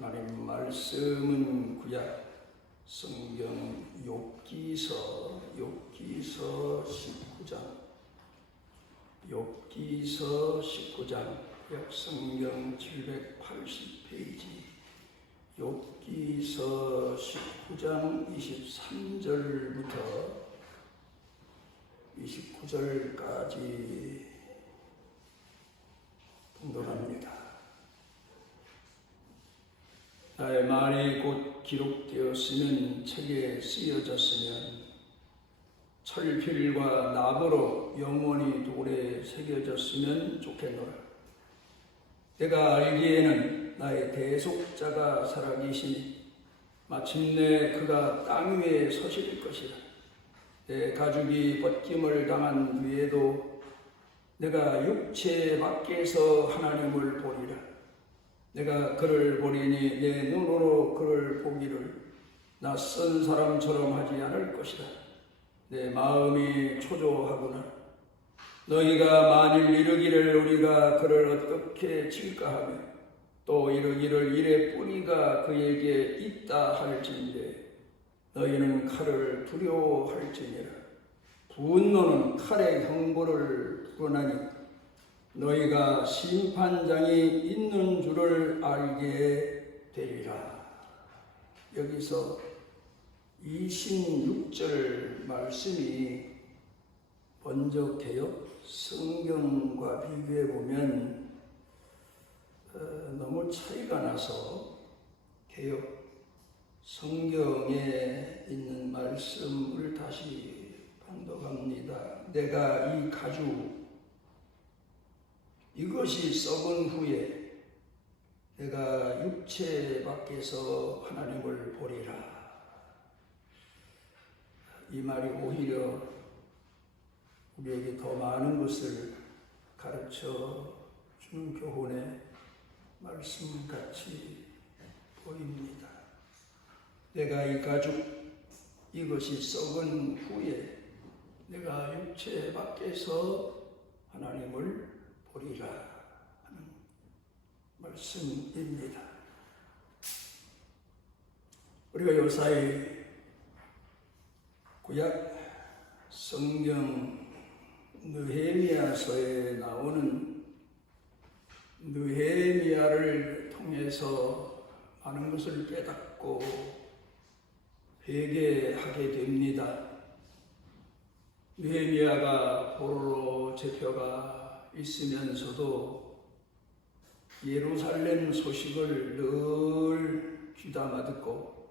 하나님 말씀은 구약 성경 욥기서 19장 약 성경 780페이지 욥기서 19장 23절부터 29절까지 봉독합니다. 나의 말이 곧 기록되었으면 책에 쓰여졌으면 철필과 납으로 영원히 돌에 새겨졌으면 좋겠노라. 내가 알기에는 나의 대속자가 살아계시니 마침내 그가 땅 위에 서실 것이라. 내 가죽이 벗김을 당한 뒤에도 내가 육체 밖에서 하나님을 보리라. 내가 그를 보리니 내 눈으로 그를 보기를 낯선 사람처럼 하지 않을 것이다. 내 마음이 초조하구나. 너희가 만일 이르기를 우리가 그를 어떻게 칠까 하며 또 이르기를 이래 뿌리가 그에게 있다 할진대 너희는 칼을 두려워할지니라. 분노는 칼의 형벌을 불어나니 너희가 심판장이 있는 줄을 알게 되리라. 여기서 26절 말씀이 먼저 개역 성경과 비교해 보면 너무 차이가 나서 개역 성경에 있는 말씀을 다시 방독합니다. 내가 이 가죽 이것이 썩은 후에 내가 육체 밖에서 하나님을 보리라. 이 말이 오히려 우리에게 더 많은 것을 가르쳐 주는 교훈의 말씀같이 보입니다. 내가 이 가죽 이것이 썩은 후에 내가 육체 밖에서 하나님을 보리라 하는 말씀입니다. 우리가 요사이 구약 성경 느헤미야서에 나오는 느헤미야를 통해서 많은 것을 깨닫고 회개하게 됩니다. 느헤미야가 포로로 잡혀가 있으면서도 예루살렘 소식을 늘 귀담아 듣고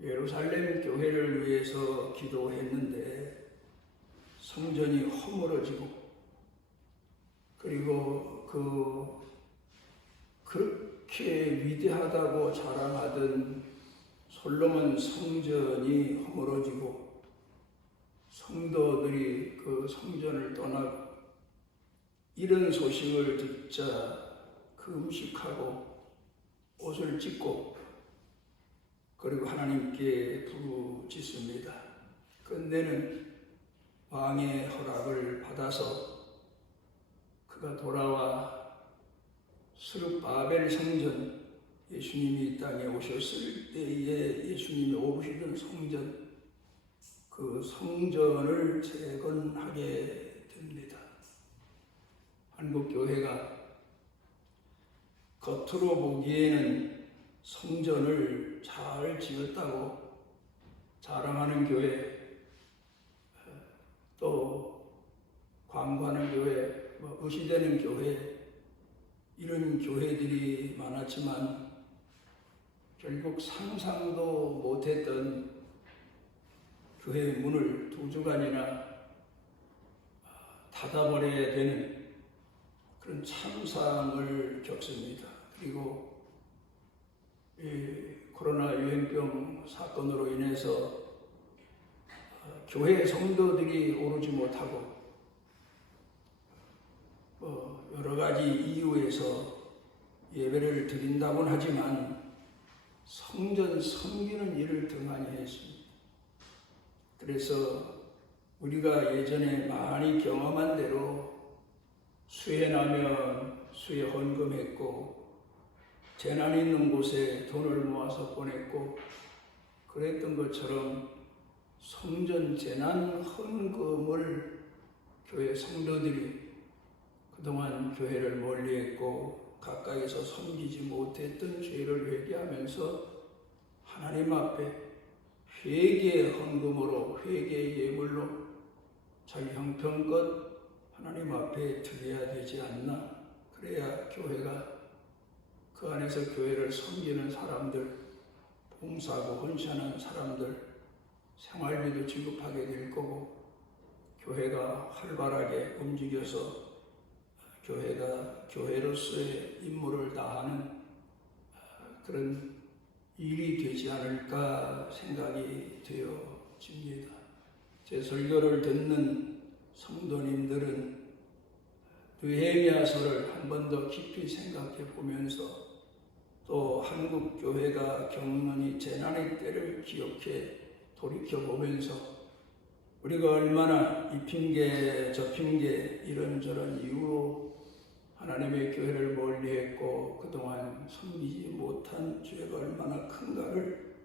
예루살렘 교회를 위해서 기도했는데 성전이 허물어지고 그리고 그렇게 위대하다고 자랑하던 솔로몬 성전이 허물어지고 성도들이 그 성전을 떠나고 이런 소식을 듣자 금식하고 옷을 찢고 그리고 하나님께 부르짖습니다. 끝내는 왕의 허락을 받아서 그가 돌아와 스룹바벨 성전, 예수님이 이 땅에 오셨을 때에 예수님이 오르시던 성전, 그 성전을 재건하게 됩니다. 한국교회가 겉으로 보기에는 성전을 잘 지었다고 자랑하는 교회, 또 광고하는 교회, 의시되는 교회, 이런 교회들이 많았지만 결국 상상도 못했던 교회 문을 2주간이나 닫아버려야 되는 그런 참상을 겪습니다. 그리고 이 코로나 유행병 사건으로 인해서 교회 성도들이 오르지 못하고 여러 가지 이유에서 예배를 드린다고는 하지만 성전 섬기는 일을 등한히 했습니다. 그래서 우리가 예전에 많이 경험한 대로 수혜나면 수혜 헌금했고 재난이 있는 곳에 돈을 모아서 보냈고, 그랬던 것처럼 성전 재난 헌금을 교회 성도들이 그동안 교회를 멀리했고 가까이서 섬기지 못했던 죄를 회개하면서 하나님 앞에 회개의 헌금으로, 회개의 예물로 자기 형편껏 하나님 앞에 드려야 되지 않나. 그래야 교회가, 그 안에서 교회를 섬기는 사람들, 봉사하고 헌신하는 사람들 생활비도 지급하게 될 거고, 교회가 활발하게 움직여서 교회가 교회로서의 임무를 다하는 그런 일이 되지 않을까 생각이 되어집니다. 제 설교를 듣는 성도님들은 느헤미야서를 한 번 더 깊이 생각해 보면서, 또 한국 교회가 겪는 이 재난의 때를 기억해 돌이켜 보면서, 우리가 얼마나 이 핑계 저 핑계 이런저런 이유로 하나님의 교회를 멀리했고 그동안 섬기지 못한 죄가 얼마나 큰가를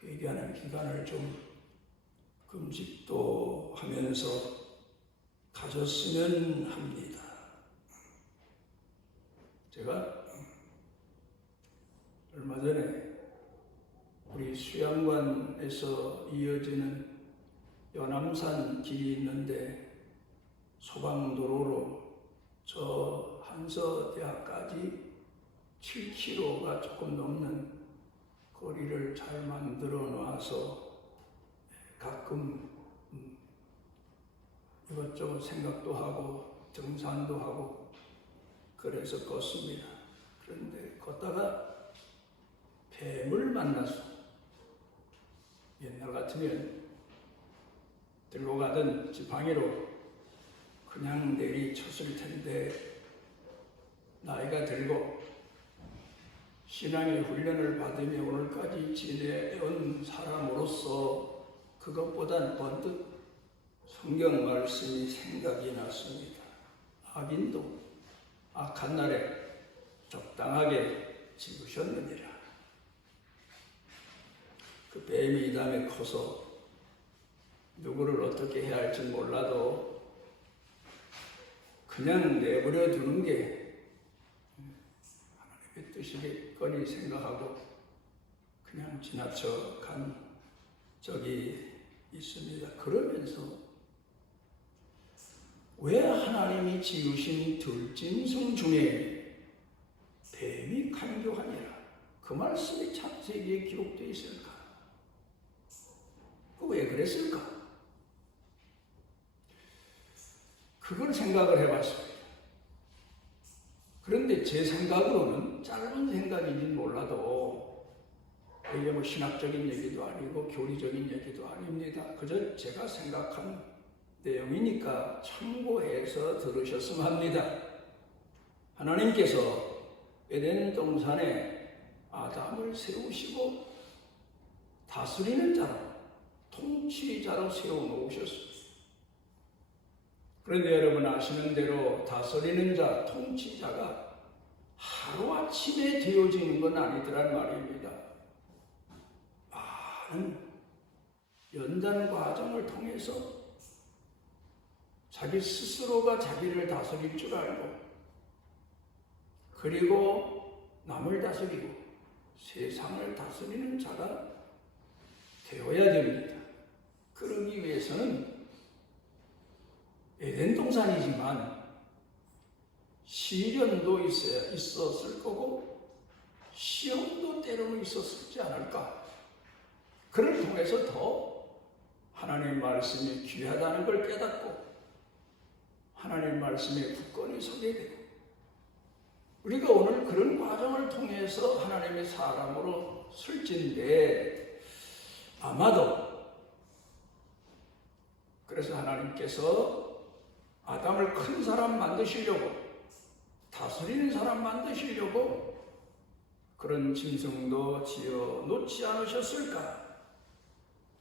회개하는 기간을 좀 금식도 하면서 가졌으면 합니다. 제가 얼마 전에 우리 수양관에서 이어지는 연암산 길이 있는데, 소방도로로 저 한서대학까지 7km가 조금 넘는 거리를 잘 만들어 놔서 가끔 이것저것 생각도 하고 등산도 하고 그래서 걷습니다. 그런데 걷다가 뱀을 만나서, 옛날 같으면 들고 가던 지팡이로 그냥 내리쳤을 텐데, 나이가 들고 신앙의 훈련을 받으며 오늘까지 지내온 사람으로서 그것보단 번뜩 성경 말씀이 생각이 났습니다. 악인도 악한 날에 적당하게 지으셨느니라. 그 뱀이 이 다음에 커서 누구를 어떻게 해야 할지 몰라도 그냥 내버려 두는 게 하나님의 뜻이겠거니 생각하고 그냥 지나쳐 간 적이 있습니다. 그러면서 왜 하나님이 지으신 들짐승 중에 뱀이 간교하니라, 그 말씀이 창세기에 기록되어 있을까? 왜 그랬을까? 그걸 생각을 해봤습니다. 그런데 제 생각으로는, 짧은 생각인지 몰라도, 이게 뭐 신학적인 얘기도 아니고 교리적인 얘기도 아닙니다. 그저 제가 생각한 내용이니까 참고해서 들으셨으면 합니다. 하나님께서 에덴 동산에 아담을 세우시고 다스리는 자로, 통치자로 세워놓으셨습니다. 그런데 여러분 아시는 대로 다스리는 자, 통치자가 하루아침에 되어지는 건 아니더란 말입니다. 많은 연단 과정을 통해서 자기 스스로가 자기를 다스릴 줄 알고, 그리고 남을 다스리고 세상을 다스리는 자가 되어야 됩니다. 그러기 위해서는 에덴 동산이지만 시련도 있었을 거고 시험도 때로는 있었지 않을까. 그를 통해서 더 하나님 말씀이 귀하다는 걸 깨닫고 하나님 말씀에 굳건히 서게 되고, 우리가 오늘 그런 과정을 통해서 하나님의 사람으로 설진데, 아마도 그래서 하나님께서 아담을 큰 사람 만드시려고, 다스리는 사람 만드시려고 그런 짐승도 지어 놓지 않으셨을까?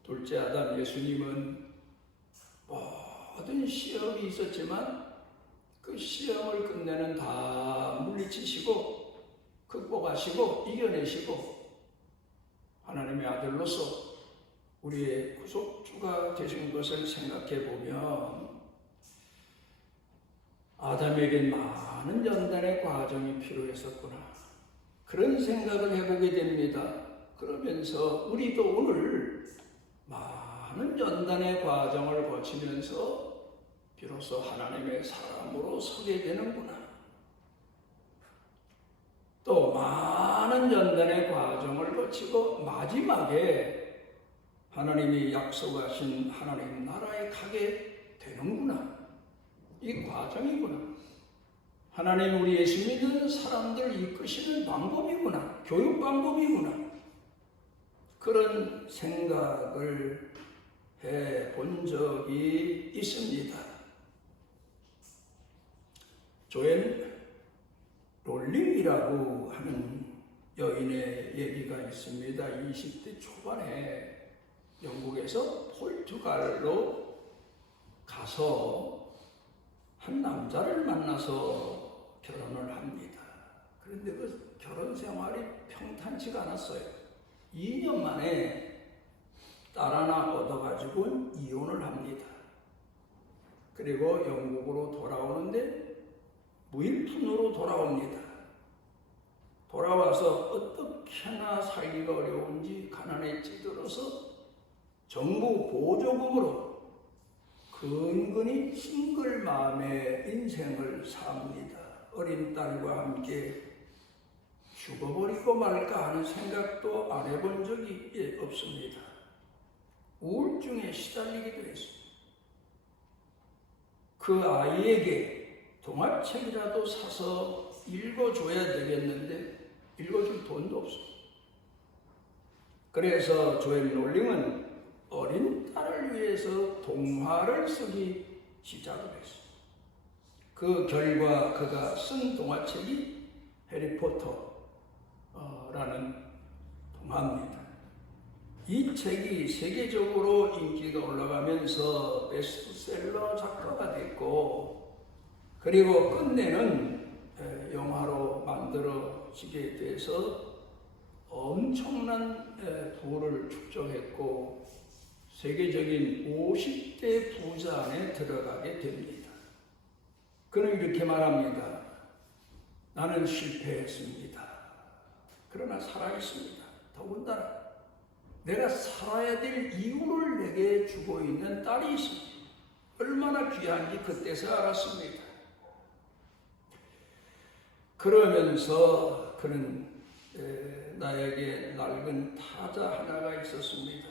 둘째 아담 예수님은 모든 시험이 있었지만 그 시험을 끝내는 다 물리치시고 그 극복하시고 이겨내시고 하나님의 아들로서 우리의 구속주가 되신 것을 생각해 보면 아담에겐 많은 연단의 과정이 필요했었구나, 그런 생각을 해보게 됩니다. 그러면서 우리도 오늘 많은 연단의 과정을 거치면서 비로소 하나님의 사람으로 서게 되는구나. 또 많은 연단의 과정을 거치고 마지막에 하나님이 약속하신 하나님 나라에 가게 되는구나. 이 과정이구나. 하나님 우리 예수 믿는 사람들 이끄시는 방법이구나. 교육 방법이구나. 그런 생각을 해본 적이 있습니다. 조앤 롤링이라고 하는 여인의 얘기가 있습니다. 20대 초반에 영국에서 포르투갈로 가서 한 남자를 만나서 결혼을 합니다. 그런데 그 결혼 생활이 평탄치가 않았어요. 2년 만에 딸 하나 얻어가지고 이혼을 합니다. 그리고 영국으로 돌아오는데 무일푼으로 돌아옵니다. 돌아와서 어떻게나 살기가 어려운지 가난에 찌들어서 정부 보조금으로 근근히 싱글 마음의 인생을 삽니다. 어린 딸과 함께 죽어버리고 말까 하는 생각도 안 해본 적이 없습니다. 우울증에 시달리기도 했습니다. 그 아이에게 동화책이라도 사서 읽어줘야 되겠는데 읽어줄 돈도 없어요. 그래서 조앤 롤링은 어린 딸을 위해서 동화를 쓰기 시작을 했어요. 그 결과 그가 쓴 동화책이 해리포터라는 동화입니다. 이 책이 세계적으로 인기가 올라가면서 베스트셀러 작가가 됐고, 그리고 끝내는 영화로 만들어지게 돼서 엄청난 부를 축적했고 세계적인 50대 부자 안에 들어가게 됩니다. 그는 이렇게 말합니다. 나는 실패했습니다. 그러나 살아있습니다. 더군다나 내가 살아야 될 이유를 내게 주고 있는 딸이 있습니다. 얼마나 귀한지 그때서 알았습니다. 그러면서 그는 나에게 낡은 타자 하나가 있었습니다.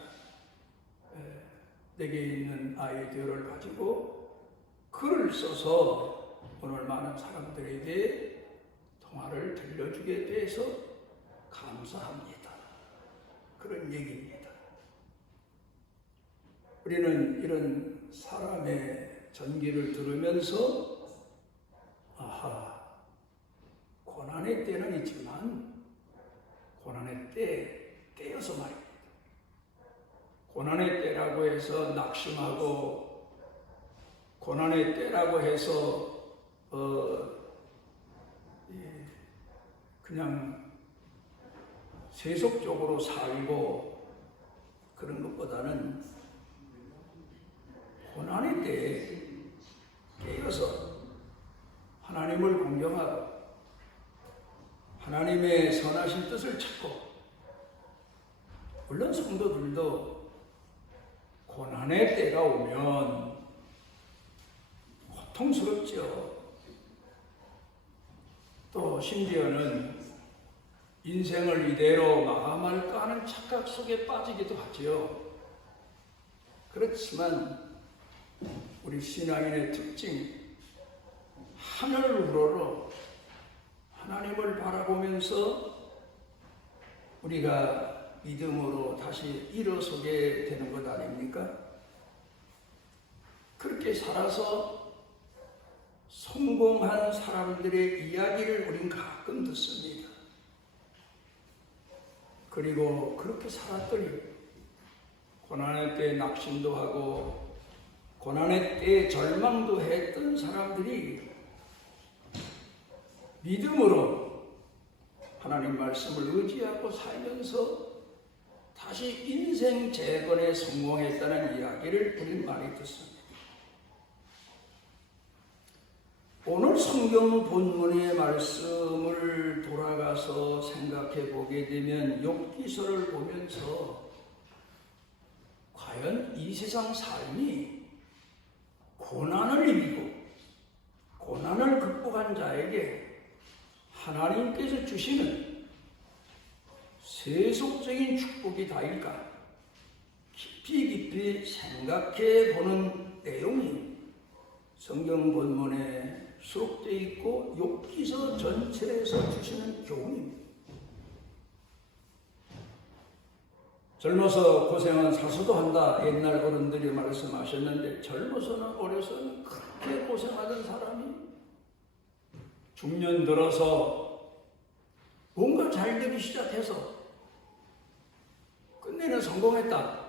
내게 있는 아이디어를 가지고 글을 써서 오늘 많은 사람들에게 동화를 들려주게 돼서 감사합니다. 그런 얘기입니다. 우리는 이런 사람의 전기를 들으면서 고난의 때는 있지만 고난의 때여서 말입니다. 고난의 때라고 해서 낙심하고 고난의 때라고 해서 그냥 세속적으로 살고 그런 것보다는 고난의 때에 깨어서 하나님을 공경하고 하나님의 선하신 뜻을 찾고, 물론 성도들도 고난의 때가 오면 고통스럽죠. 또 심지어는 인생을 이대로 마감할까 하는 착각 속에 빠지기도 하지요. 그렇지만 우리 신앙인의 특징, 하늘을 우러러 하나님을 바라보면서 우리가 믿음으로 다시 일어서게 되는 것 아닙니까? 그렇게 살아서 성공한 사람들의 이야기를 우린 가끔 듣습니다. 그리고 그렇게 살았더니 고난의 때 낙심도 하고 고난의 때 절망도 했던 사람들이 믿음으로 하나님 말씀을 의지하고 살면서 다시 인생 재건에 성공했다는 이야기를 우리는 많이 듣습니다. 오늘 성경 본문의 말씀을 돌아가서 생각해 보게 되면 욥기서를 보면서 과연 이 세상 삶이 고난을 이기고 고난을 극복한 자에게 하나님께서 주시는 세속적인 축복이 다일까? 깊이 생각해 보는 내용이 성경 본문에 수록되어 있고 욥기서 전체에서 주시는 교훈입니다. 젊어서 고생은 사서도 한다. 옛날 어른들이 말씀하셨는데 젊어서는 어려서는 그렇게 고생하던 사람이 중년 들어서 뭔가 잘 되기 시작해서 끝내는 성공했다.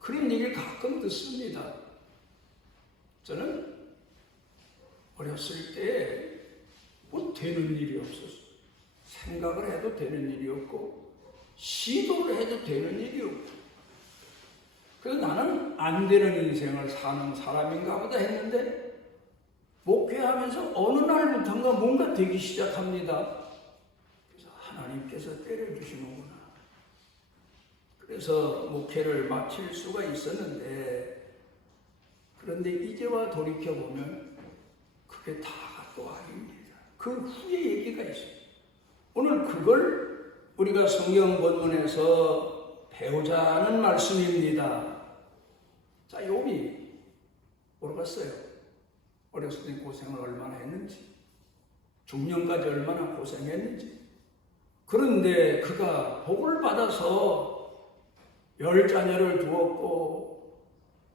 그런 얘기를 가끔 듣습니다. 저는 어렸을 때 뭐 되는 일이 없었어요. 생각을 해도 되는 일이 없고 시도를 해도 되는 일이 없고 그래서 나는 안 되는 인생을 사는 사람인가 보다 했는데 목회하면서 어느 날부터인가 뭔가 되기 시작합니다. 그래서 하나님께서 때려주시는구나. 그래서 목회를 마칠 수가 있었는데 그런데 이제와 돌이켜보면 그게 다 또 아닙니다. 그 후에 얘기가 있어요. 오늘 그걸 우리가 성경 본문에서 배우자는 말씀입니다. 자, 욥이 모르겠어요. 어렸을 때 고생을 얼마나 했는지, 중년까지 얼마나 고생했는지. 그런데 그가 복을 받아서 10자녀를 두었고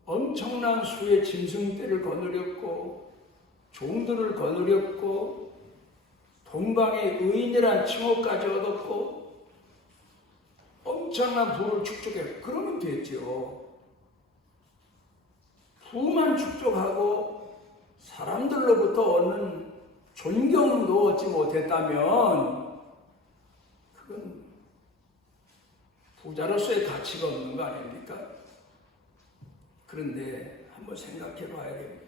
엄청난 수의 짐승떼를 거느렸고 종들을 거느렸고 동방의 의인이란 칭호까지 얻었고 엄청난 부를 축적했고 그러면 됐죠. 부만 축적하고 사람들로부터 얻는 존경도 얻지 못했다면 그건 부자로서의 가치가 없는 거 아닙니까? 그런데 한번 생각해 봐야 됩니다.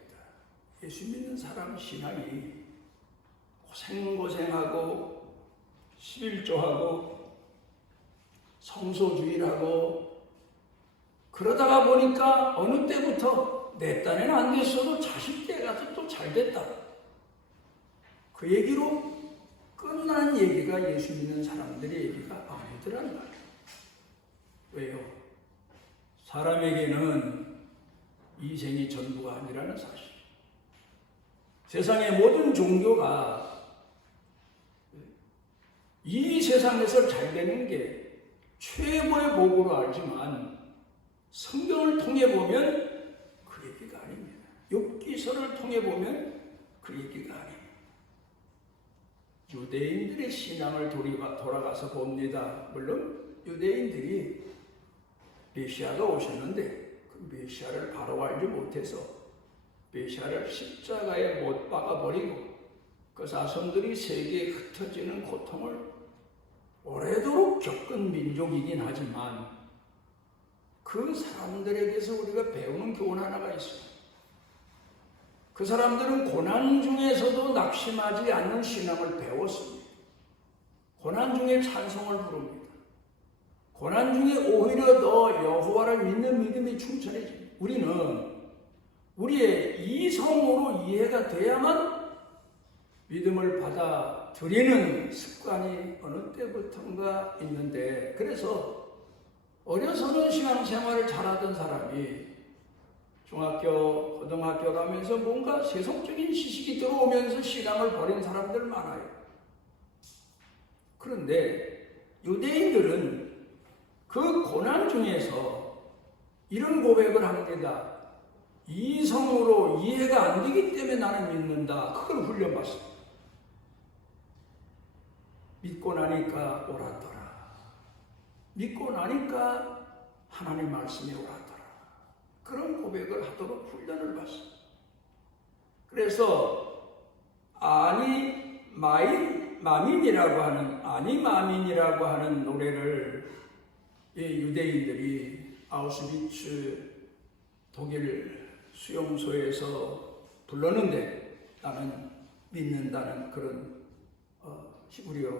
예수 믿는 사람 신앙이 고생하고 11조하고 성소주의하고 그러다가 보니까 어느 때부터 내 딴에는 안 됐어도 자식 때 가서 또 잘 됐다. 그 얘기로 끝나는 얘기가 예수 믿는 사람들의 얘기가 아니더라는 거예요. 왜요? 사람에게는 이생이 전부가 아니라는 사실. 세상의 모든 종교가 이 세상에서 잘 되는 게 최고의 복으로 알지만 성경을 통해 보면 그 얘기가 아닙니다. 욥기서를 통해 보면 그 얘기가 아닙니다. 유대인들의 신앙을 돌아가서 봅니다. 물론 유대인들이 메시아가 오셨는데 그 메시아를 바로 알지 못해서 메시아를 십자가에 못 박아버리고 그 자손들이 세계에 흩어지는 고통을 오래도록 겪은 민족이긴 하지만 그 사람들에게서 우리가 배우는 교훈 하나가 있습니다. 그 사람들은 고난 중에서도 낙심하지 않는 신앙을 배웠습니다. 고난 중에 찬송을 부릅니다. 고난 중에 오히려 더 여호와를 믿는 믿음이 충천해집니다. 우리는 우리의 이성으로 이해가 돼야만 믿음을 받아들이는 습관이 어느 때부턴가 있는데 그래서 어려서는 신앙생활을 잘하던 사람이 중학교, 고등학교 가면서 뭔가 세속적인 지식이 들어오면서 신앙을 버린 사람들 많아요. 그런데 유대인들은 그 고난 중에서 이런 고백을 합니다. 이성으로 이해가 안 되기 때문에 나는 믿는다. 그걸 훈련받습니다. 믿고 나니까 옳았더라. 믿고 나니까 하나님 말씀이 옳았더라. 그런 고백을 하도록 훈련을 받습니다. 그래서 아니 마민이라고 하는 아니마민이라고 하는 노래를 유대인들이 아우슈비츠 독일 수용소에서 불렀는데 나는 믿는다는 그런 히브리어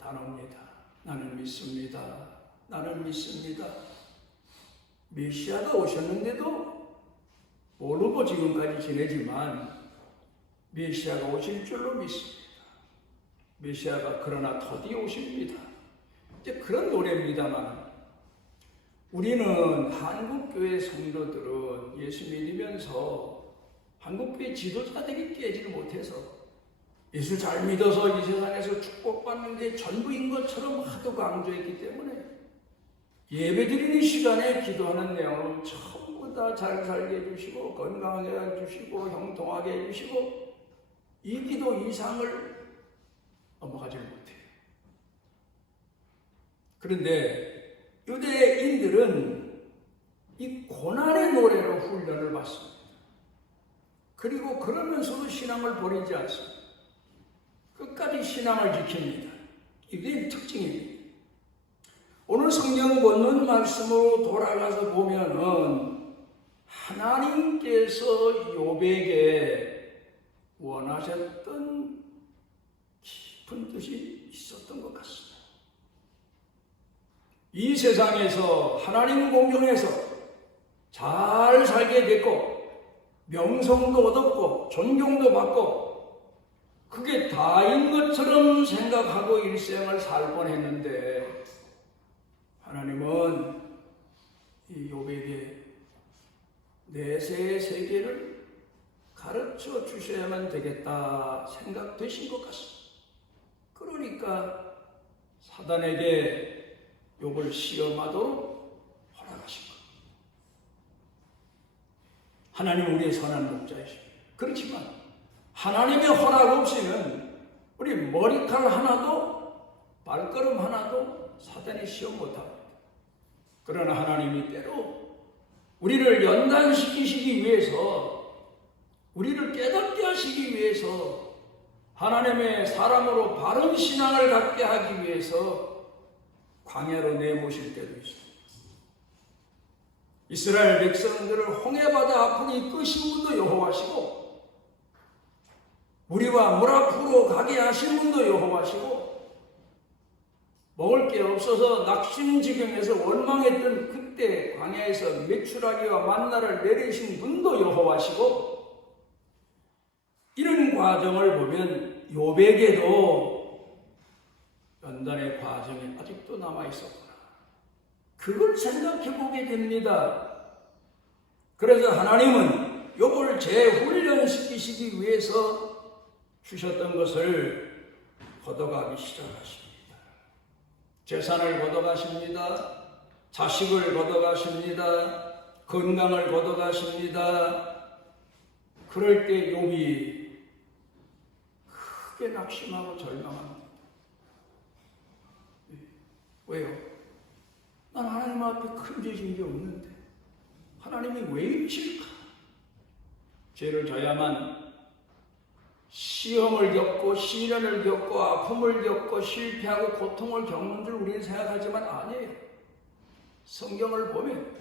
단어입니다. 나는 믿습니다. 나는 믿습니다. 메시아가 오셨는데도 모르고 지금까지 지내지만 메시아가 오실 줄로 믿습니다. 메시아가 그러나 더디 오십니다. 이제 그런 노래입니다만 우리는 한국교회 성도들은 예수 믿으면서 한국교회 지도자들이 깨지를 못해서 예수 잘 믿어서 이 세상에서 축복받는 게 전부인 것처럼 하도 강조했기 때문에 예배드리는 시간에 기도하는 내용은 전부 다 잘 살게 해주시고 건강하게 해주시고 형통하게 해주시고 이 기도 이상을 넘어가지 못해요. 그런데 유대인들은 이 고난의 노래로 훈련을 받습니다. 그리고 그러면서도 신앙을 버리지 않습니다. 끝까지 신앙을 지킵니다. 이게 특징입니다. 오늘 성경 본문 말씀으로 돌아가서 보면은 하나님께서 욥에게 원하셨던 깊은 뜻이 있었던 것 같습니다. 이 세상에서 하나님 공경에서 잘 살게 됐고 명성도 얻었고 존경도 받고 그게 다인 것처럼 생각하고 일생을 살 뻔했는데 하나님은 이 욥에게 내세의 세계를 가르쳐 주셔야만 되겠다 생각되신 것 같습니다. 그러니까 사단에게 욥을 시험하도록 허락하신 것. 하나님 우리의 선한 목자이십니다. 그렇지만 하나님의 허락 없이는 우리 머리칼 하나도 발걸음 하나도 사단이 시험 못합니다. 그러나 하나님이 때로 우리를 연단시키시기 위해서 우리를 깨닫게 하시기 위해서 하나님의 사람으로 바른 신앙을 갖게 하기 위해서 광야로 내모실 때도 있습니다. 이스라엘 백성들을 홍해바다 앞으로 이끄신 분도 여호와시고 무리와 물 앞으로 가게 하신 분도 여호와시고 먹을 게 없어서 낙심지경에서 원망했던 그때 광야에서 메추라기와 만나를 내리신 분도 여호와시고 이런 과정을 보면 욥에게도 연단의 과정이 아직도 남아있었구나. 그걸 생각해 보게 됩니다. 그래서 하나님은 욥을 재훈련시키시기 위해서 주셨던 것을 걷어가기 시작하십니다. 재산을 걷어가십니다. 자식을 걷어가십니다. 건강을 걷어가십니다. 그럴 때 욥이 크게 낙심하고 절망합니다. 왜요? 난 하나님 앞에 큰 죄 지은 게 없는데 하나님이 왜 이러실까? 죄를 져야만 시험을 겪고 시련을 겪고 아픔을 겪고 실패하고 고통을 겪는 줄 우리는 생각하지만 아니에요. 성경을 보면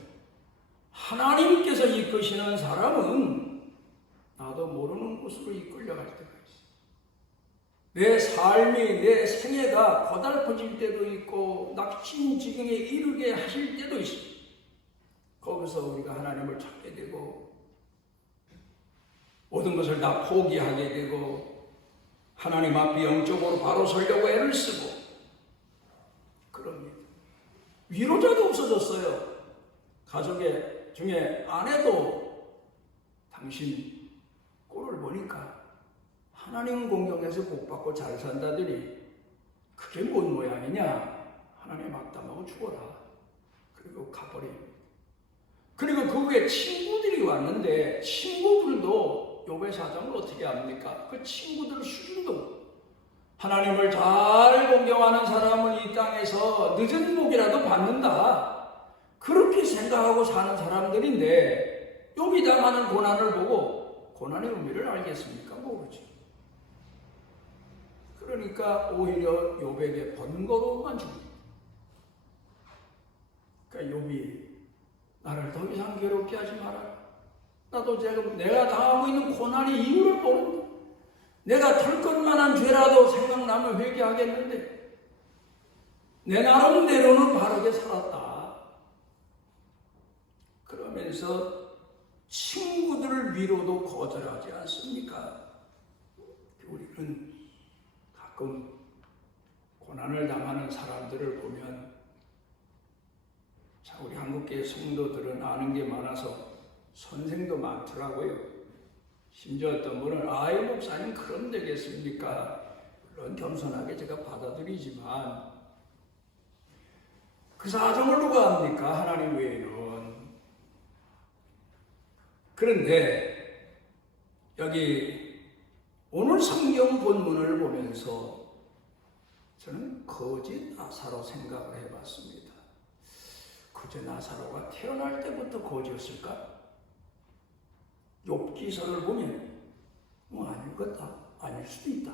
하나님께서 이끄시는 사람은 나도 모르는 곳으로 이끌려갈 때가 있어요. 내 삶이 내 생애가 고달퍼질 때도 있고 낙심지경에 이르게 하실 때도 있어요. 거기서 우리가 하나님을 찾게 되고 모든 것을 다 포기하게 되고 하나님 앞에 영적으로 바로 서려고 애를 쓰고 그럽니다. 위로자도 없어졌어요. 가족 중에 아내도 당신 꼴을 보니까 하나님 공경에서 복받고 잘 산다더니 그게 뭔 모양이냐? 하나님 악담하고 죽어라. 그리고 가버립니다. 그리고 그 후에 친구들이 왔는데 친구들도 욥의 사정을 어떻게 합니까? 그 친구들 수준도 하나님을 잘 공경하는 사람은 이 땅에서 늦은 복이라도 받는다. 그렇게 생각하고 사는 사람들인데 욥이 당하는 고난을 보고 고난의 의미를 알겠습니까? 모르죠. 그러니까 오히려 욥에게 번거로움만 줍니다. 그러니까 욥이 나를 더 이상 괴롭게 하지 마라. 나도 내가 당하고 있는 고난의 이유를 모른다. 내가 털 것만한 죄라도 생각나면 회개하겠는데 내 나름대로는 바르게 살았다. 그러면서 친구들 위로도 거절하지 않습니까? 우리는 가끔 고난을 당하는 사람들을 보면 자, 우리 한국교회 성도들은 아는 게 많아서 선생도 많더라고요. 심지어 어떤 분은 아이 목사님 그럼 되겠습니까? 물론 겸손하게 제가 받아들이지만 그 사정을 누가 합니까? 하나님 외에는. 그런데 여기 오늘 성경 본문을 보면서 저는 거짓 나사로 생각을 해봤습니다. 거짓 나사로가 태어날 때부터 거지였을까? 욥기서를 보면 아닐 거다. 아닐 수도 있다.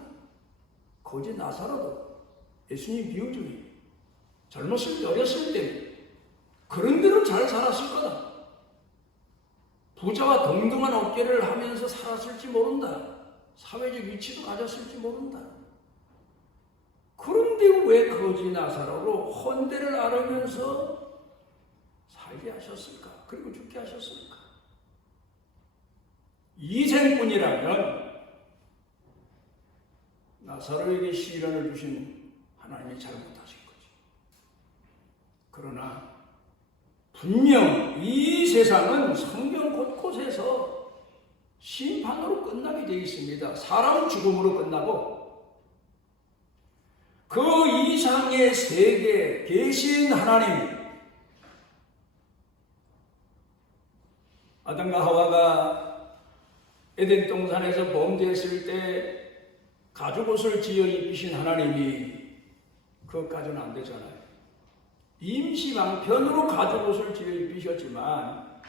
거짓 나사로도 예수님 비유 중에 젊었을 때 어렸을 때 그런 대로 잘 살았을 거다. 부자와 동등한 어깨를 하면서 살았을지 모른다. 사회적 위치도 가졌을지 모른다. 그런데 왜 거짓 나사로로 헌대를 앓으면서 살게 하셨을까? 그리고 죽게 하셨을까? 이 생뿐이라면 나사로에게 시련을 주신 하나님이 잘못하신 거지. 그러나 분명 이 세상은 성경 곳곳에서 심판으로 끝나게 되어 있습니다. 사람은 죽음으로 끝나고 그 이상의 세계에 계신 하나님, 아담과 하와가 에덴 동산에서 범죄했을 때 가죽옷을 지어 입히신 하나님이 그것까지는 안 되잖아요. 임시 방편으로 가죽옷을 지어 입히셨지만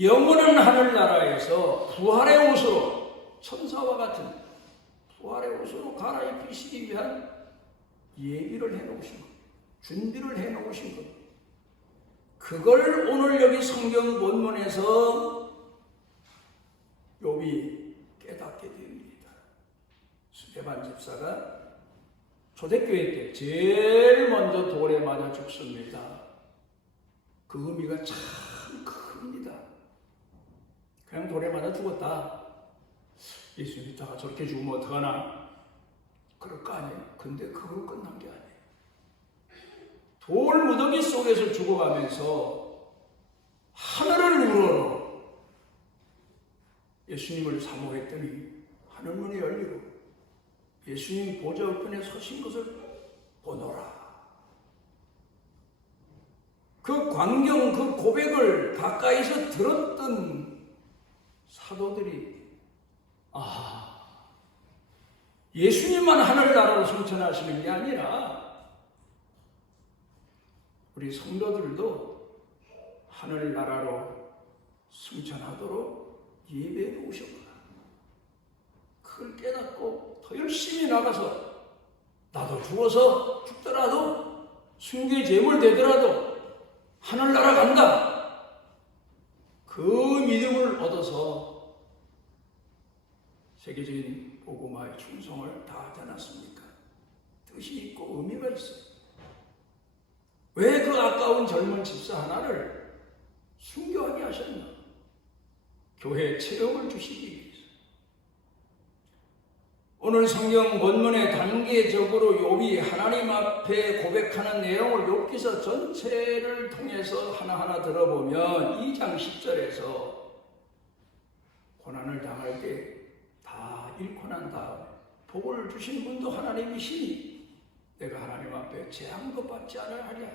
영원한 하늘나라에서 부활의 옷으로 천사와 같은 부활의 옷으로 갈아입히시기 위한 예비를 해놓으신 것, 준비를 해놓으신 것. 그걸 오늘 여기 성경 본문에서 욥이 깨닫게 됩니다. 스데반 집사가 초대교회 때 제일 먼저 돌에 맞아 죽습니다. 그 의미가 참 큽니다. 그냥 돌에 맞아 죽었다. 예수 믿다가 저렇게 죽으면 어떡하나? 그럴 거 아니에요. 근데 그걸로 끝난 게 아니에요. 돌 무더기 속에서 죽어가면서 하늘을 우러러 예수님을 사모했더니 하늘문이 열리고 예수님 보좌 우편에 서신 것을 보노라. 그 광경, 그 고백을 가까이서 들었던 사도들이 예수님만 하늘나라로 승천하시는 게 아니라 우리 성도들도 하늘나라로 승천하도록 예배해 놓으셨구나. 그걸 깨닫고 더 열심히 나가서 나도 죽어서 죽더라도 순교의 제물 되더라도 하늘나라 간다. 그 믿음을 얻어서 세계적인 복음화의 충성을 다하지 않았습니까? 뜻이 있고 의미가 있어요. 왜 그 아까운 젊은 집사 하나를 순교하게 하셨나? 교회에 체험을 주시기 위해서. 오늘 성경 본문에 단계적으로 욥이 하나님 앞에 고백하는 내용을 욥기서 전체를 통해서 하나하나 들어보면 2장 10절에서 고난을 당할 때 다 잃고 난 다음에 복을 주신 분도 하나님이시니 내가 하나님 앞에 재앙도 받지 않으리라.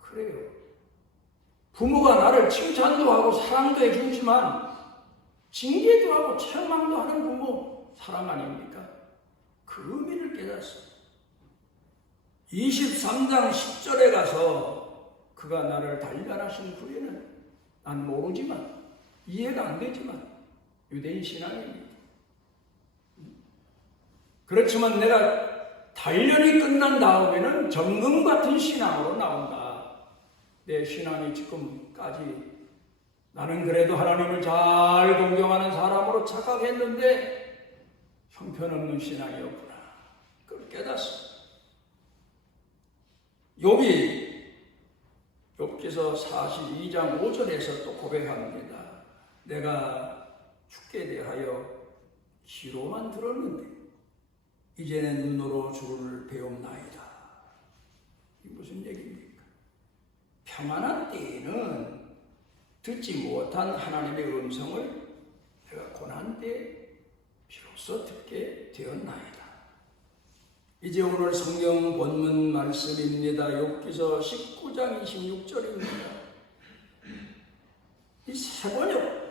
그래요. 부모가 나를 칭찬도 하고 사랑도 해주지만 징계도 하고 책망도 하는 부모 사랑 아닙니까? 그 의미를 깨닫습니다. 23장 10절에 가서 그가 나를 단련하신 후에는 난 모르지만 이해가 안 되지만 유대인 신앙입니다. 그렇지만 내가 단련이 끝난 다음에는 정금 같은 신앙으로 나온다. 내 신앙이 지금까지 나는 그래도 하나님을 잘 공경하는 사람으로 착각했는데 형편없는 신앙이었구나. 그걸 깨닫습니다. 욥기서 42장 5절에서 또 고백합니다. 내가 죽게 대하여 귀로만 들었는데 이제는 눈으로 주를 배움나이다. 이게 무슨 얘기입니까? 평안한 때에는 듣지 못한 하나님의 음성을 내가 고난 때 비로소 듣게 되었나이다. 이제 오늘 성경 본문 말씀입니다. 욥기서 19장 26절입니다. 이 세번역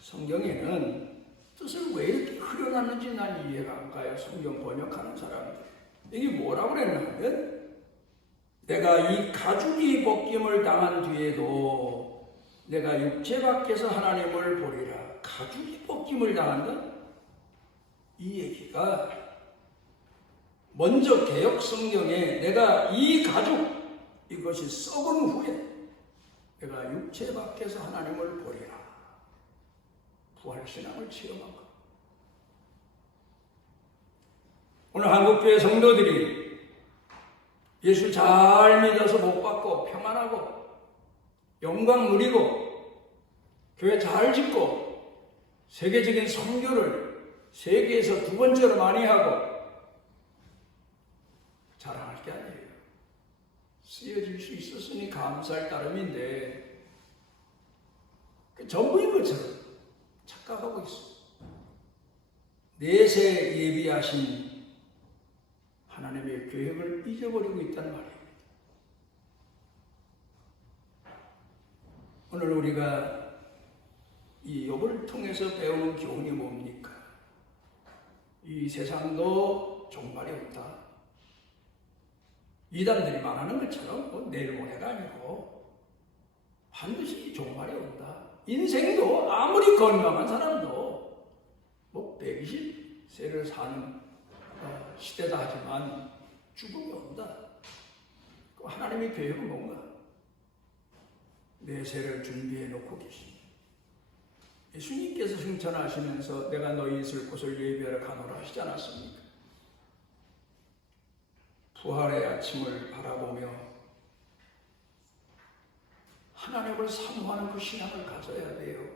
성경에는 뜻을 왜 이렇게 흐려놨는지 난 이해가 안 가요. 성경 번역하는 사람들. 이게 뭐라고 그랬냐면 내가 이 가죽이 벗김을 당한 뒤에도 내가 육체 밖에서 하나님을 보리라. 가죽이 벗김을 당한다? 이 얘기가 먼저 개역 성경에 내가 이 가죽 이것이 썩은 후에 내가 육체 밖에서 하나님을 보리라. 부활신앙을 체험한 것. 오늘 한국교회 성도들이 예수 잘 믿어서 복 받고 평안하고 영광 누리고 교회 잘 짓고 세계적인 선교를 세계에서 두 번째로 많이 하고 자랑할 게 아니에요. 쓰여질 수 있었으니 감사할 따름인데 전부인 것처럼 착각하고 있어. 내세 예비하신 하나님의 계획을 잊어버리고 있다는 말입니다. 오늘 우리가 이 욥을 통해서 배우는 교훈이 뭡니까? 이 세상도 종말이 없다. 이단들이 말하는 것처럼 뭐 내일 모레가 아니고 반드시 종말이 온다. 인생도 아무리 건강한 사람도 뭐 120세를 사는 시대다 하지만 죽음이 온다. 하나님의 계획은 뭔가? 내세를 준비해 놓고 계십니다. 예수님께서 승천하시면서 내가 너희 있을 곳을 예비하러 가노라 하시지 않았습니까? 부활의 아침을 바라보며 하나님을 사모하는 그 신앙을 가져야 돼요.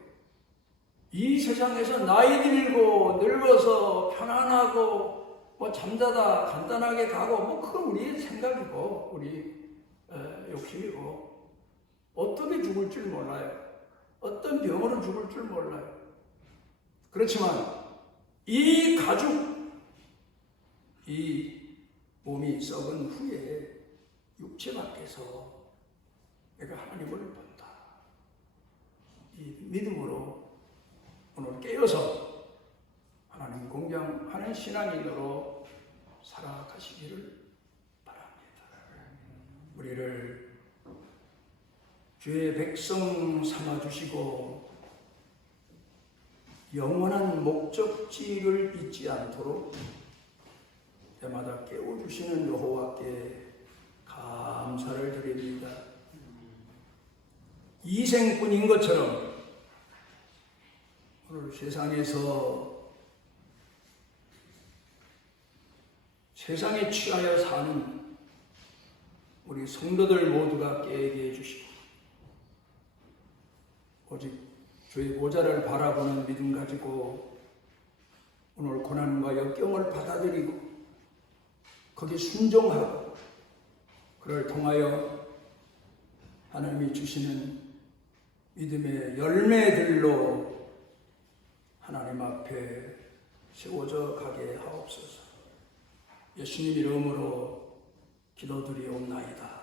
이 세상에서 나이 들고 늙어서 편안하고 뭐 잠자다 간단하게 가고 뭐 그건 우리의 생각이고 우리 욕심이고 어떻게 죽을 줄 몰라요. 어떤 병으로 죽을 줄 몰라요. 그렇지만 이 가죽, 이 몸이 썩은 후에 육체 밖에서 내가 하나님을 본다. 이 믿음으로 오늘 깨어서 하나님 공경하는 신앙인으로 살아가시기를 바랍니다. 우리를 주의 백성 삼아주시고 영원한 목적지를 잊지 않도록 때마다 깨워주시는 여호와께 감사를 드립니다. 이생뿐인 것처럼 오늘 세상에 취하여 사는 우리 성도들 모두가 깨게 해주시고 오직 주의 보좌를 바라보는 믿음 가지고 오늘 고난과 역경을 받아들이고 거기에 순종하고 그를 통하여 하나님이 주시는 믿음의 열매들로 하나님 앞에 세워져 가게 하옵소서. 예수님 이름으로 기도드리옵나이다.